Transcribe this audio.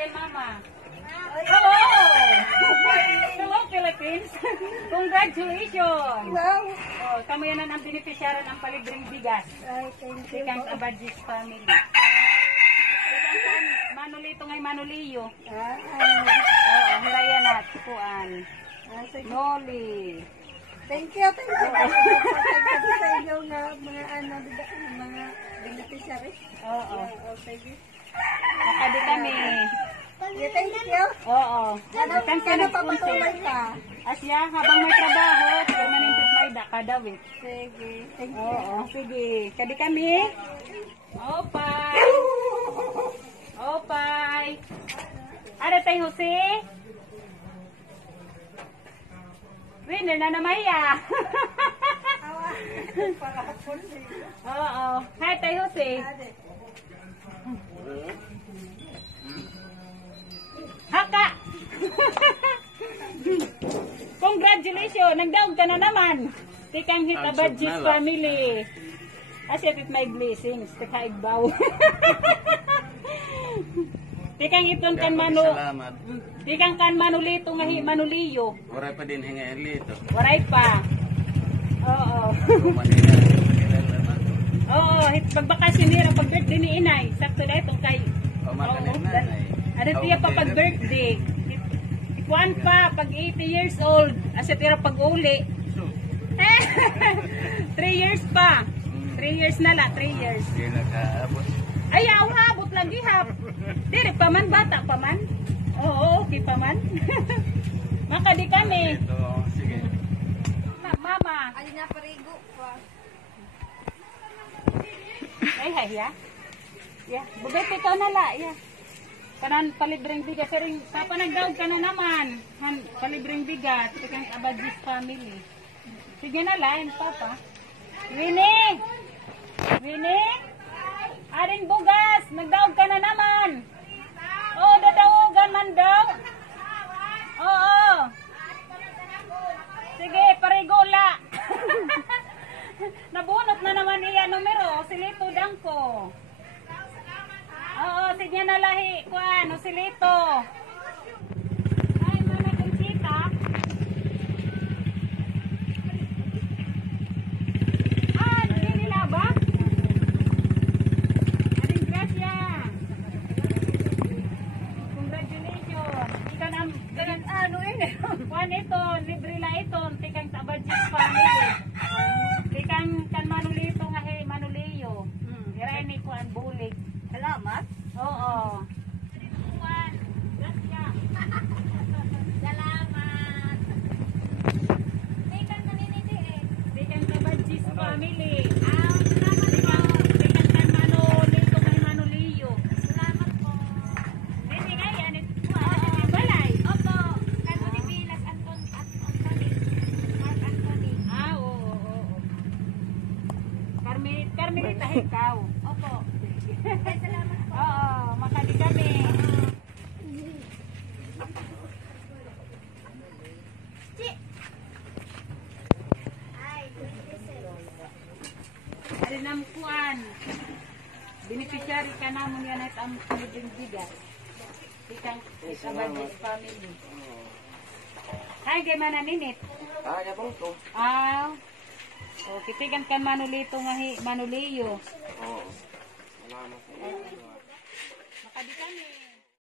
kay Mama. Hello! Hello, Philippines! Congratulations! Wow. Oh, kamo yan ang beneficiary ng palibreng bigas. Ay, thank you. Sikang Abadjis family. Sikang kan Manolito ngay Manoliyo. Oo, hulayan at kuan. Sige. Noli. Thank you. Thank you sa inyo nga mga mga beneficiary. Oo. Sige. Nakadi kami. Yeah, thank you. Oo. Kan ka Papatuloy nag-sponsor. ka. Asya, habang may trabaho, permanente may dakadawit. Sige. Thank you. Oo, sige. Kadi kami. Opay. Opay. Ada tayo, Jose? Winner na naman ya. Oo. Hi, tayo, Jose. Haka! Congratulations! Nagdaog ka na naman! Tikang Hitabadjis family. As if it my blessings. Tikaigbaw. Tikang iton kan manu... Salamat. Tikang kan manulito nga manuliyo. Waray pa din hingayin lito. Waray pa. Oo. Manila. Oo. Pagbakasyon nila, pag-birthday ni Inay. Sakto na ito kay... Pamakanin na. Ano tiya pa pag-birthday? Ikuan pa, pag 80 years old. Asa tira pag-uli. 3 years pa. 3 years na la, 3 years. Hindi nakaabot. Ayaw, habot lagi hap. Diri pa man, bata pa man. Oo, okay pa man. Makadi kami. Ito, sige. Mama. Alin na parigo pa. Ay, hay, ya. Ya, bubet ikaw na la, ya. Kanan palibreng bigas. Pero kapanagdaog ka na naman. Palibreng bigas. Sikang Abadjis family. Sige na lain, Papa. Winnie! Winnie! Aring bugas! Nagdaog ka na naman! Oo, dadaogan man daw. Oo. Sige, parigula. Nabunot na naman iya numero. Silito dangko. Oo, sige na lahi. Kuan, silito. Ay, mana Conchita. Ah, nila ba? Aring Gracia. Congratulations. Ikan ang ganyan ano eh. Kuan ito, libre la ito. Tikang Abadjis family. Tikang kan manulito nga he manuliyo. Iray ni kuan bulig. Salamat. Oo. Kuan. Gracia. Salamat. Tingnan kanini di eh. Tikang Abadjis family. Salamat po. Tikang kan manulito nga manuliyo. Salamat po. Hindi nga yan. Kuan, balay. Opo. Kanto ni Pilas Anthony. Mark Anthony. Ah, oo. Carmelita, ikaw. Opo. Ay, salamat po. Oo, makadi kami. Ay, 26. Alinam kuan. Beneficiary ka na mo yan at ang palibreng bigas. Ikang Abadjis family. Hay, kay mananinit. Kaya po ito. Ah. O, kitigan kan manulito nga manuliyo. Oo. Salamat.